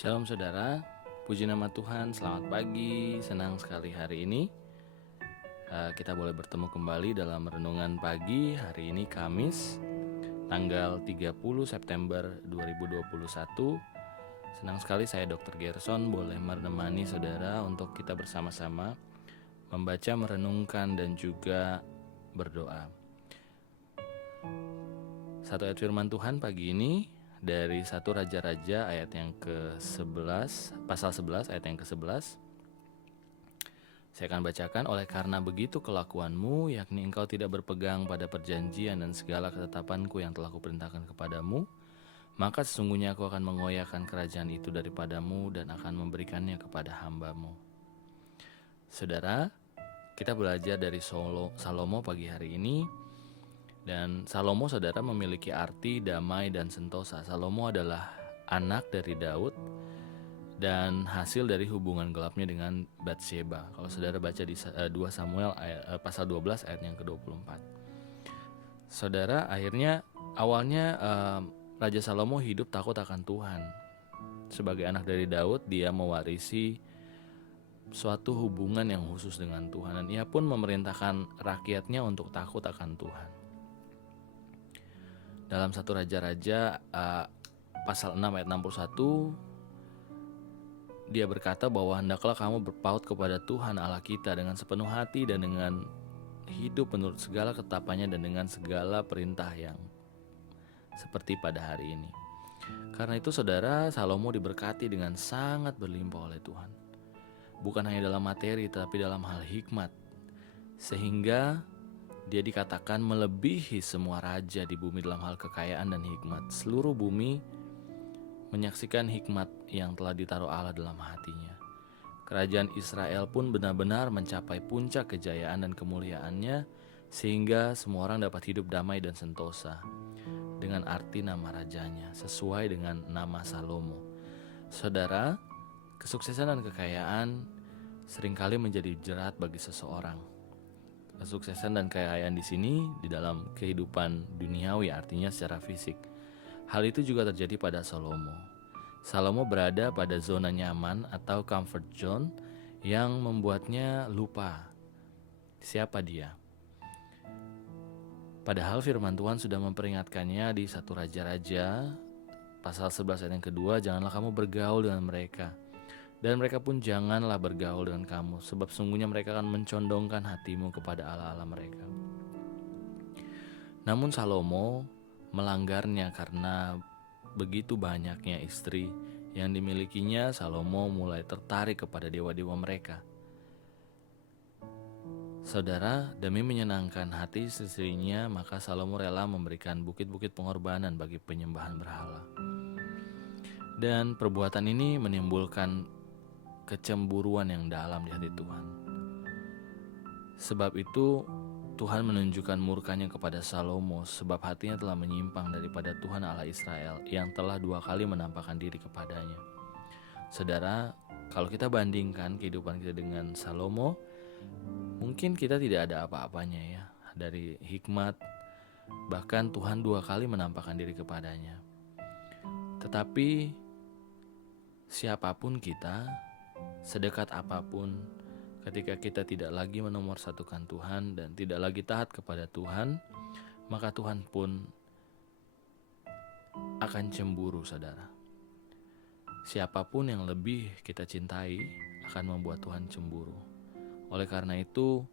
Shalom saudara, puji nama Tuhan, selamat pagi, senang sekali hari ini kita boleh bertemu kembali dalam renungan pagi. Hari ini Kamis, tanggal 30 September 2021. Senang sekali saya Dr. Gerson boleh menemani saudara untuk kita bersama-sama membaca, merenungkan, dan juga berdoa. Satu ayat firman Tuhan pagi ini dari 1 Raja-Raja ayat yang ke-11, pasal 11 ayat yang ke-11. Saya akan bacakan, oleh karena begitu kelakuanmu, yakni engkau tidak berpegang pada perjanjian dan segala ketetapanku yang telah kuperintahkan kepadamu, maka sesungguhnya aku akan mengoyakkan kerajaan itu daripadamu dan akan memberikannya kepada hambamu. Saudara, kita belajar dari Salomo pagi hari ini. Dan Salomo saudara memiliki arti damai dan sentosa. Salomo adalah anak dari Daud dan hasil dari hubungan gelapnya dengan Batsheba. Kalau saudara baca di 2 Samuel pasal 12 ayat yang ke-24. Saudara, awalnya Raja Salomo hidup takut akan Tuhan. Sebagai anak dari Daud, dia mewarisi suatu hubungan yang khusus dengan Tuhan, dan ia pun memerintahkan rakyatnya untuk takut akan Tuhan. Dalam 1 Raja-Raja pasal 6 ayat 61, dia berkata bahwa hendaklah kamu berpaut kepada Tuhan Allah kita dengan sepenuh hati dan dengan hidup menurut segala ketetapannya dan dengan segala perintah yang seperti pada hari ini. Karena itu saudara, Salomo diberkati dengan sangat berlimpah oleh Tuhan. Bukan hanya dalam materi tetapi dalam hal hikmat. Sehingga dia dikatakan melebihi semua raja di bumi dalam hal kekayaan dan hikmat. Seluruh bumi menyaksikan hikmat yang telah ditaruh Allah dalam hatinya. Kerajaan Israel pun benar-benar mencapai puncak kejayaan dan kemuliaannya, sehingga semua orang dapat hidup damai dan sentosa dengan arti nama rajanya, sesuai dengan nama Salomo. Saudara, kesuksesan dan kekayaan seringkali menjadi jerat bagi seseorang. Kesuksesan dan kekayaan di sini di dalam kehidupan duniawi, artinya secara fisik. Hal itu juga terjadi pada Salomo. Salomo berada pada zona nyaman atau comfort zone yang membuatnya lupa siapa dia. Padahal firman Tuhan sudah memperingatkannya di 1 Raja-Raja pasal 11 ayat yang kedua, janganlah kamu bergaul dengan mereka, dan mereka pun janganlah bergaul dengan kamu, sebab sungguhnya mereka akan mencondongkan hatimu kepada allah-allah mereka. Namun Salomo melanggarnya karena begitu banyaknya istri yang dimilikinya. Salomo mulai tertarik kepada dewa-dewa mereka. Saudara, demi menyenangkan hati istrinya, maka Salomo rela memberikan bukit-bukit pengorbanan bagi penyembahan berhala. Dan perbuatan ini menimbulkan kecemburuan yang dalam di hati Tuhan. Sebab itu Tuhan menunjukkan murkanya kepada Salomo, sebab hatinya telah menyimpang daripada Tuhan Allah Israel yang telah 2 kali menampakkan diri kepadanya. Saudara, kalau kita bandingkan kehidupan kita dengan Salomo, mungkin kita tidak ada apa-apanya ya dari hikmat. Bahkan Tuhan 2 kali menampakkan diri kepadanya. Tetapi siapapun kita, sedekat apapun, ketika kita tidak lagi menomorsatukan Tuhan dan tidak lagi taat kepada Tuhan, maka Tuhan pun akan cemburu, saudara. Siapapun yang lebih kita cintai akan membuat Tuhan cemburu. Oleh karena itu,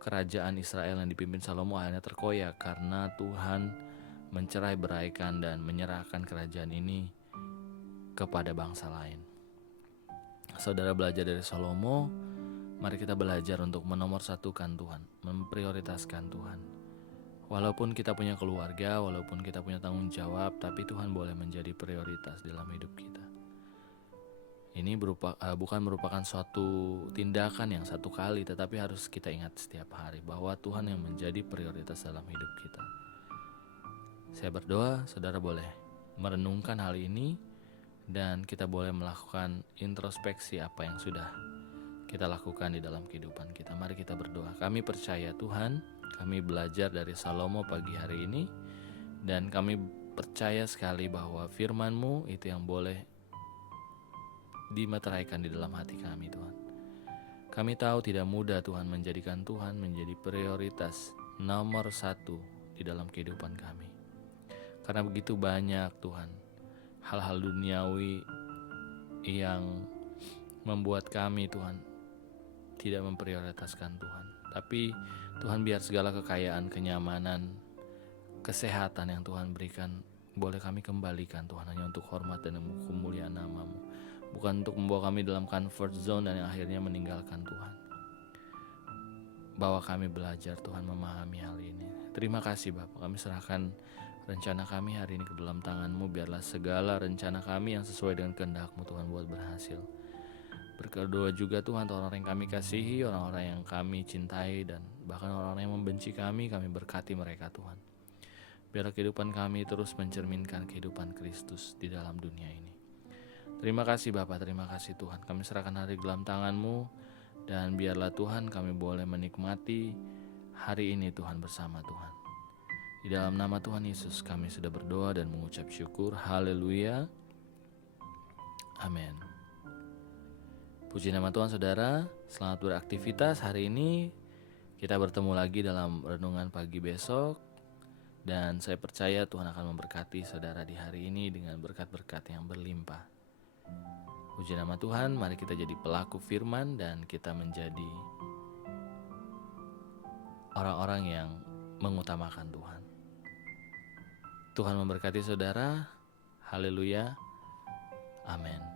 kerajaan Israel yang dipimpin Salomo akhirnya terkoyak karena Tuhan mencerai-beraikan dan menyerahkan kerajaan ini kepada bangsa lain. Saudara, belajar dari Salomo, mari kita belajar untuk menomorsatukan Tuhan, memprioritaskan Tuhan. Walaupun kita punya keluarga, walaupun kita punya tanggung jawab, tapi Tuhan boleh menjadi prioritas dalam hidup kita. Ini bukan merupakan suatu tindakan yang satu kali, tetapi harus kita ingat setiap hari bahwa Tuhan yang menjadi prioritas dalam hidup kita. Saya berdoa saudara boleh merenungkan hal ini, dan kita boleh melakukan introspeksi apa yang sudah kita lakukan di dalam kehidupan kita. Mari kita berdoa. Kami percaya Tuhan, kami belajar dari Salomo pagi hari ini, dan kami percaya sekali bahwa firman-Mu itu yang boleh dimeteraikan di dalam hati kami Tuhan. Kami tahu tidak mudah Tuhan menjadikan Tuhan menjadi prioritas nomor 1 di dalam kehidupan kami. Karena begitu banyak Tuhan hal-hal duniawi yang membuat kami Tuhan tidak memprioritaskan Tuhan. Tapi Tuhan, biar segala kekayaan, kenyamanan, kesehatan yang Tuhan berikan boleh kami kembalikan Tuhan hanya untuk hormat dan kemuliaan nama-Mu, bukan untuk membawa kami dalam comfort zone dan yang akhirnya meninggalkan Tuhan. Bawa kami belajar Tuhan memahami hal ini. Terima kasih Bapak, kami serahkan rencana kami hari ini ke dalam tangan-Mu. Biarlah segala rencana kami yang sesuai dengan kehendak-Mu Tuhan buat berhasil. Berdoa juga Tuhan untuk orang-orang yang kami kasihi, orang-orang yang kami cintai, dan bahkan orang-orang yang membenci kami berkati mereka Tuhan. Biarlah kehidupan kami terus mencerminkan kehidupan Kristus di dalam dunia ini. Terima kasih Bapak, terima kasih Tuhan. Kami serahkan hari dalam tangan-Mu, dan biarlah Tuhan kami boleh menikmati hari ini Tuhan bersama Tuhan. Di dalam nama Tuhan Yesus kami sudah berdoa dan mengucap syukur. Haleluya. Amin. Puji nama Tuhan saudara. Selamat beraktivitas hari ini. Kita bertemu lagi dalam renungan pagi besok. Dan saya percaya Tuhan akan memberkati saudara di hari ini dengan berkat-berkat yang berlimpah. Puji nama Tuhan, mari kita jadi pelaku firman dan kita menjadi orang-orang yang mengutamakan Tuhan. Tuhan memberkati saudara. Haleluya. Amin.